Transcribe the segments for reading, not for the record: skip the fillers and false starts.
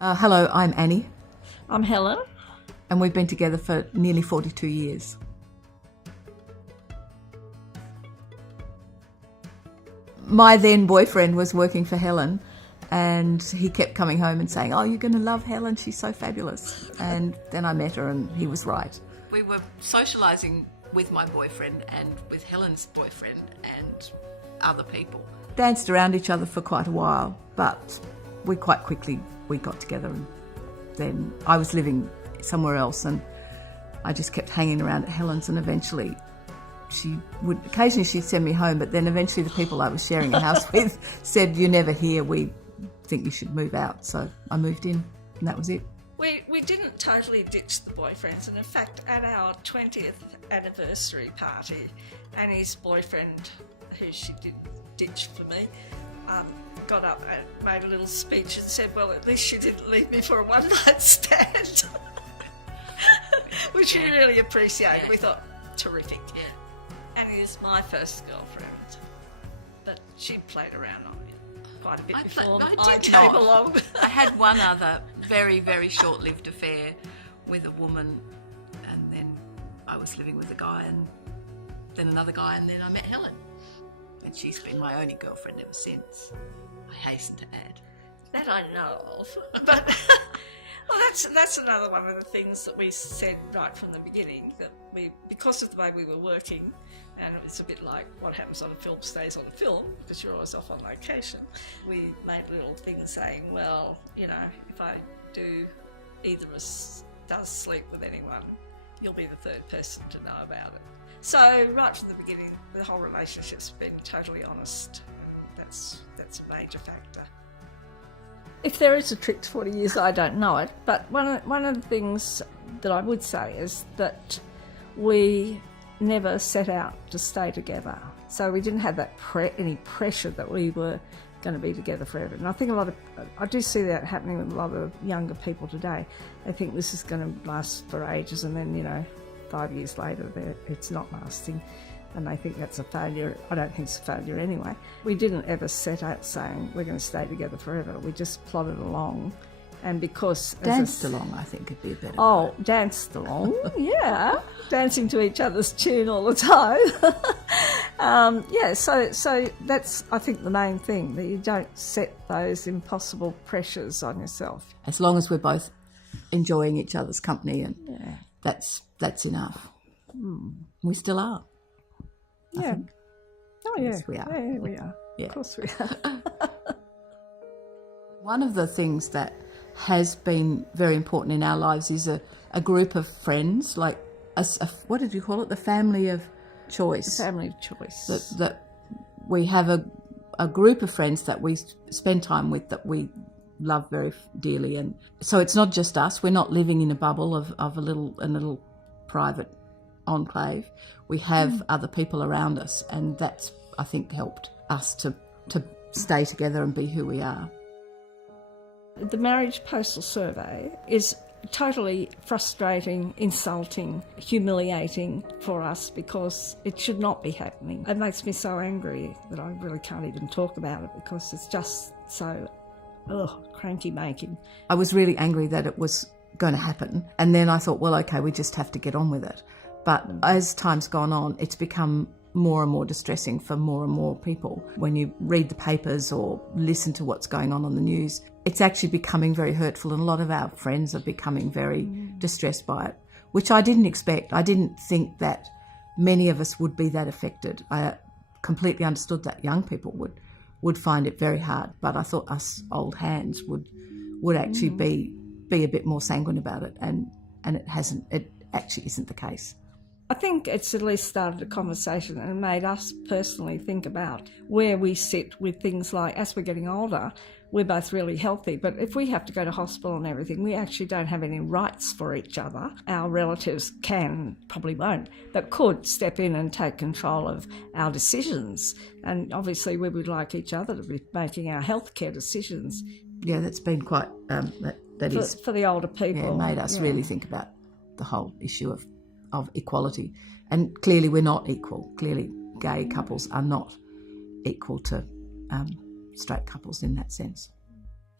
Hello, I'm Annie, I'm Helen. and we've been together for nearly 42 years. My then boyfriend was working for Helen, and he kept coming home and saying, "Oh, you're going to love Helen, she's so fabulous." And then I met her and he was right. We were socialising with my boyfriend and with Helen's boyfriend and other people. Danced around each other for quite a while, but we quite quickly got together, and then I was living somewhere else and I just kept hanging around at Helen's, and eventually occasionally she'd send me home, but then eventually the people I was sharing a house with said, "You're never here, we think you should move out." So I moved in and that was it. We didn't totally ditch the boyfriends, and in fact at our 20th anniversary party, Annie's boyfriend, who she didn't ditch for me, got up and made a little speech and said, "Well, at least she didn't leave me for a one-night stand," which we really appreciated. We thought, terrific. Yeah. Annie is my first girlfriend, but she played around on me quite a bit before I came along. I had one other very, very short-lived affair with a woman, and then I was living with a guy, and then another guy, and then I met Helen. And she's been my only girlfriend ever since, I hasten to add. That I know of. But well, that's another one of the things that we said right from the beginning, that because of the way we were working, and it's a bit like what happens on a film stays on a film, because you're always off on location, we made a little thing saying, well, if either of us does sleep with anyone, you'll be the third person to know about it. So right from the beginning, the whole relationship's been totally honest, and that's a major factor. If there is a trick to 40 years, I don't know it, but one of the things that I would say is that we never set out to stay together. So we didn't have any pressure that we were going to be together forever. And I think I do see that happening with a lot of younger people today. They think this is going to last for ages, and then, 5 years later, it's not lasting, and they think that's a failure. I don't think it's a failure anyway. We didn't ever set out saying we're going to stay together forever. We just plodded along, and because... Danced along, I think would be a better word. Danced along, yeah. Dancing to each other's tune all the time. So that's, I think, the main thing, that you don't set those impossible pressures on yourself. As long as we're both enjoying each other's company, and that's enough. We still are. I think. Oh, yeah. Yes, we are. Yeah, we are. Yeah. Of course we are. One of the things that has been very important in our lives is a group of friends, like what did you call it? The family of choice. The family of choice. That we have a group of friends that we spend time with, that we love very dearly, and so it's not just us. We're not living in a bubble of a little private enclave. We have other people around us, and that's, I think, helped us to stay together and be who we are. The marriage postal survey is totally frustrating, insulting, humiliating for us, because it should not be happening. It makes me so angry that I really can't even talk about it, because it's just so cranky making. I was really angry that it was going to happen, and then I thought, well, okay, we just have to get on with it. But as time's gone on, it's become more and more distressing for more and more people. When you read the papers or listen to what's going on the news, it's actually becoming very hurtful, and a lot of our friends are becoming very distressed by it, which I didn't expect. I didn't think that many of us would be that affected. I completely understood that young people would find it very hard, but I thought us old hands would actually be a bit more sanguine about it, and it hasn't. It actually isn't the case. I think it's at least started a conversation and made us personally think about where we sit with things like, as we're getting older, we're both really healthy, but if we have to go to hospital and everything, we actually don't have any rights for each other. Our relatives probably won't, but could step in and take control of our decisions. And obviously we would like each other to be making our healthcare decisions. Yeah, that's been quite, for the older people. Made us really think about the whole issue of equality. And clearly we're not equal. Clearly gay couples are not equal to straight couples in that sense.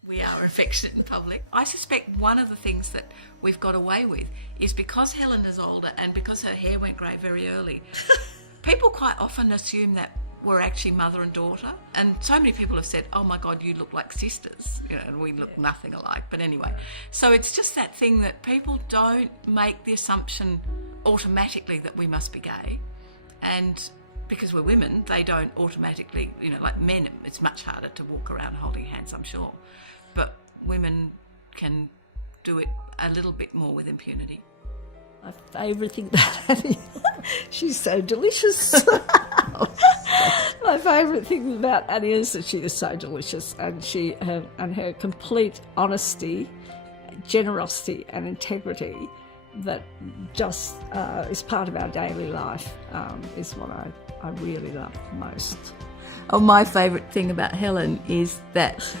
We are affectionate in public. I suspect one of the things that we've got away with is because Helen is older and because her hair went grey very early, people quite often assume that we're actually mother and daughter. And so many people have said, oh my God, you look like sisters, and we look nothing alike. But anyway, so it's just that thing that people don't make the assumption automatically that we must be gay. And because we're women, they don't automatically, like men, it's much harder to walk around holding hands, I'm sure. But women can do it a little bit more with impunity. My favourite thing about Annie, she's so delicious. My favourite thing about Annie is that she is so delicious, and her complete honesty, generosity and integrity that just is part of our daily life is what I really love most. Oh, my favourite thing about Helen is that,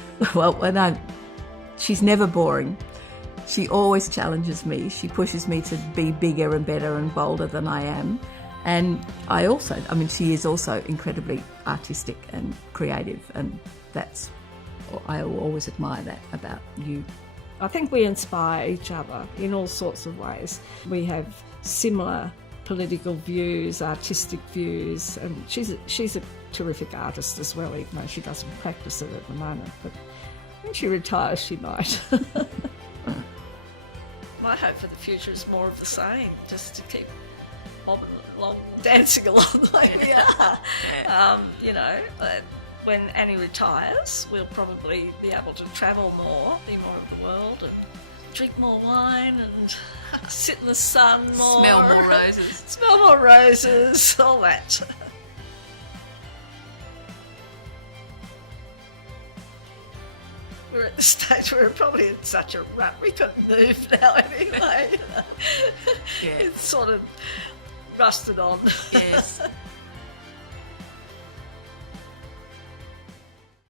she's never boring. She always challenges me. She pushes me to be bigger and better and bolder than I am. And she is also incredibly artistic and creative, and I always admire that about you. I think we inspire each other in all sorts of ways. We have similar political views, artistic views, and she's a terrific artist as well, even though she doesn't practice it at the moment. But when she retires, she might. My hope for the future is more of the same, just to keep bobbing along, dancing along like we are. When Annie retires, we'll probably be able to travel more, see more of the world, and drink more wine and sit in the sun more. Smell more roses. Smell more roses, all that. We're at the stage where we're probably in such a rut we couldn't move now anyway. Yeah. It's sort of rusted on. Yes.